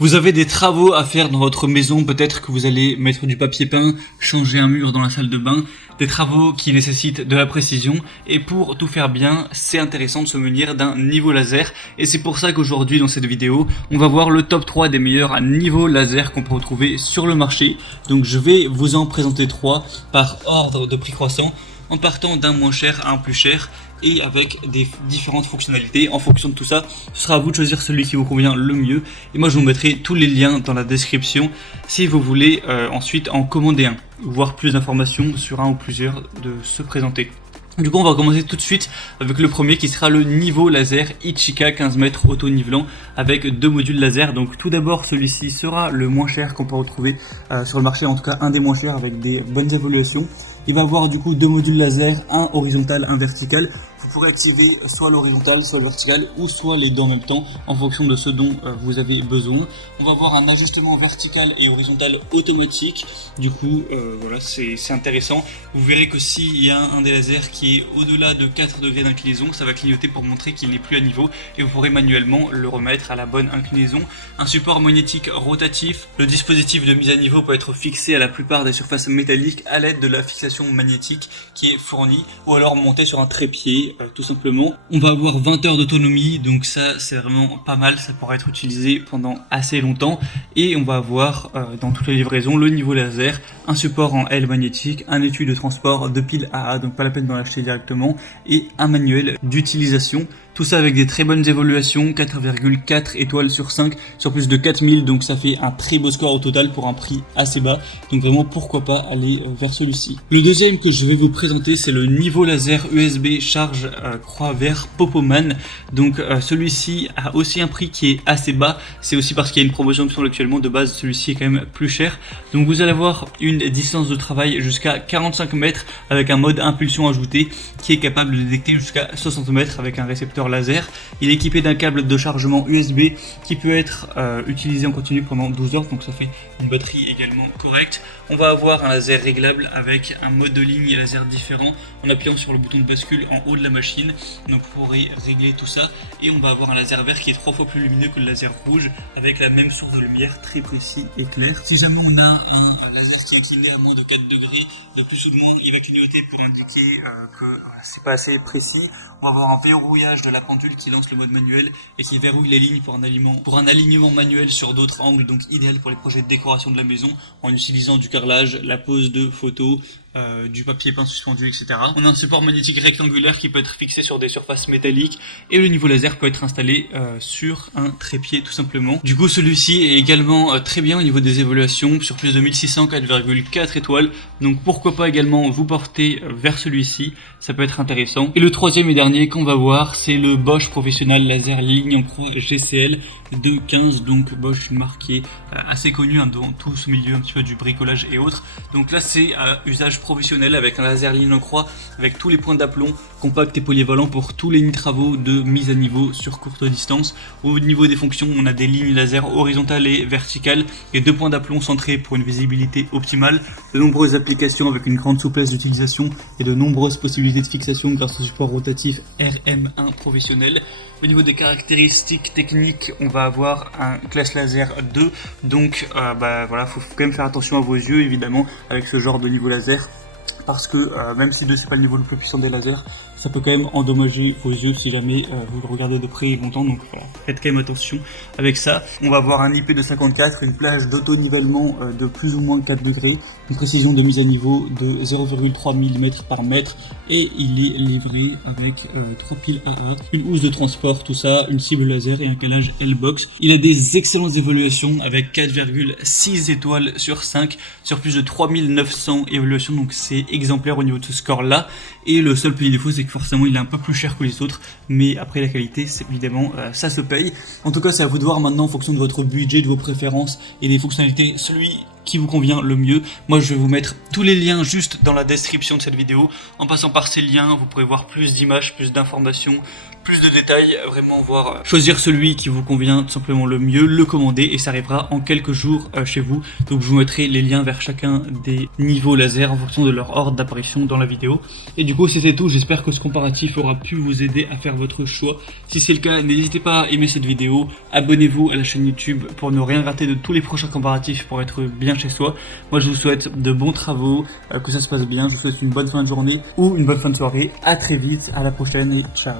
Vous avez des travaux à faire dans votre maison, peut-être que vous allez mettre du papier peint, changer un mur dans la salle de bain, des travaux qui nécessitent de la précision, et pour tout faire bien, c'est intéressant de se munir d'un niveau laser, et c'est pour ça qu'aujourd'hui dans cette vidéo, on va voir le top 3 des meilleurs niveaux laser qu'on peut retrouver sur le marché. Donc je vais vous en présenter 3 par ordre de prix croissant, en partant d'un moins cher à un plus cher, et avec des différentes fonctionnalités. En fonction de tout ça, ce sera à vous de choisir celui qui vous convient le mieux. Et moi je vous mettrai tous les liens dans la description si vous voulez ensuite en commander un, voir plus d'informations sur un ou plusieurs de se présenter. Du coup on va commencer tout de suite avec le premier qui sera le niveau laser Ichika 15 mètres auto-nivelant avec 2 modules laser. Donc tout d'abord celui-ci sera le moins cher qu'on peut retrouver sur le marché, en tout cas un des moins chers avec des bonnes évolutions. Il va avoir du coup 2 modules laser, un horizontal, un vertical. Vous pourrez activer soit l'horizontal, soit le vertical, ou soit les deux en même temps, en fonction de ce dont vous avez besoin. On va avoir un ajustement vertical et horizontal automatique. Du coup, voilà, c'est intéressant. Vous verrez que s'il y a un des lasers qui est au-delà de 4 degrés d'inclinaison, ça va clignoter pour montrer qu'il n'est plus à niveau, et vous pourrez manuellement le remettre à la bonne inclinaison. Un support magnétique rotatif. Le dispositif de mise à niveau peut être fixé à la plupart des surfaces métalliques à l'aide de la fixation magnétique qui est fournie, ou alors monté sur un trépied. Tout simplement. On va avoir 20 heures d'autonomie, donc ça c'est vraiment pas mal, ça pourra être utilisé pendant assez longtemps. Et on va avoir dans toutes les livraisons le niveau laser, un support en L magnétique, un étui de transport de pile AA, donc pas la peine d'en acheter directement, et un manuel d'utilisation. Tout ça avec des très bonnes évaluations, 4,4 étoiles sur 5, sur plus de 4000, donc ça fait un très beau score au total pour un prix assez bas. Donc vraiment pourquoi pas aller vers celui-ci. Le deuxième que je vais vous présenter, c'est le niveau laser USB charge croix vert Popoman. Donc celui-ci a aussi un prix qui est assez bas, c'est aussi parce qu'il y a une promotion actuellement. De base celui-ci est quand même plus cher. Donc vous allez avoir une distance de travail jusqu'à 45 mètres avec un mode impulsion ajouté qui est capable de détecter jusqu'à 60 mètres avec un récepteur laser. Il est équipé d'un câble de chargement USB qui peut être utilisé en continu pendant 12 heures, donc ça fait une batterie également correcte. On va avoir un laser réglable avec un mode de ligne et laser différent en appuyant sur le bouton de bascule en haut de la machine, donc vous pourrez régler tout ça. Et on va avoir un laser vert qui est 3 fois plus lumineux que le laser rouge avec la même source de lumière, très précis et clair. Si jamais on a un laser qui est incliné à moins de 4 degrés, de plus ou de moins, il va clignoter pour indiquer que c'est pas assez précis. On va avoir un verrouillage de la pendule qui lance le mode manuel et qui verrouille les lignes pour un alignement manuel sur d'autres angles, donc idéal pour les projets de décoration de la maison en utilisant du carrelage, la pose de photos, du papier peint suspendu, etc. On a un support magnétique rectangulaire qui peut être fixé sur des surfaces métalliques, et le niveau laser peut être installé sur un trépied tout simplement. Du coup celui-ci est également très bien au niveau des évaluations, sur plus de 1600, 4,4 étoiles, donc pourquoi pas également vous porter vers celui-ci, ça peut être intéressant. Et le troisième et dernier qu'on va voir, c'est le Bosch Professional Laser Ligne en croix GCL 215, donc Bosch, une marque qui est assez connue dans tout ce milieu un petit peu du bricolage et autres. Donc là c'est à usage professionnel avec un laser ligne en croix avec tous les points d'aplomb, compact et polyvalent pour tous les travaux de mise à niveau sur courte distance. Au niveau des fonctions, on a des lignes laser horizontales et verticales et 2 points d'aplomb centrés pour une visibilité optimale, de nombreuses applications avec une grande souplesse d'utilisation et de nombreuses possibilités de fixation grâce au support rotatif RM1 professionnel. Au niveau des caractéristiques techniques, on va avoir un classe laser 2, donc voilà, faut quand même faire attention à vos yeux évidemment avec ce genre de niveau laser, parce que même si 2 c'est pas le niveau le plus puissant des lasers, ça peut quand même endommager vos yeux si jamais vous le regardez de près longtemps, donc voilà, faites quand même attention avec ça. On va avoir un IP de 54, une plage d'auto-nivellement de plus ou moins 4 degrés, une précision de mise à niveau de 0,3 mm par mètre, et il est livré avec 3 piles AA, une housse de transport, tout ça, une cible laser et un calage L-Box. Il a des excellentes évaluations avec 4,6 étoiles sur 5 sur plus de 3900 évaluations, donc c'est exemplaire au niveau de ce score là. Et le seul petit défaut, c'est que forcément il est un peu plus cher que les autres, mais après la qualité, c'est évidemment ça se paye. En tout cas c'est à vous de voir maintenant en fonction de votre budget, de vos préférences et des fonctionnalités, celui qui vous convient le mieux. Moi je vais vous mettre tous les liens juste dans la description de cette vidéo. En passant par ces liens, vous pourrez voir plus d'images, plus d'informations, plus de détails, vraiment voir, choisir celui qui vous convient tout simplement le mieux, le commander et ça arrivera en quelques jours chez vous. Donc je vous mettrai les liens vers chacun des niveaux laser en fonction de leur ordre d'apparition dans la vidéo. Et du coup c'était tout, j'espère que ce comparatif aura pu vous aider à faire votre choix. Si c'est le cas, n'hésitez pas à aimer cette vidéo, abonnez-vous à la chaîne YouTube pour ne rien rater de tous les prochains comparatifs pour être bien chez soi. Moi je vous souhaite de bons travaux, que ça se passe bien, je vous souhaite une bonne fin de journée ou une bonne fin de soirée. À très vite, à la prochaine et ciao.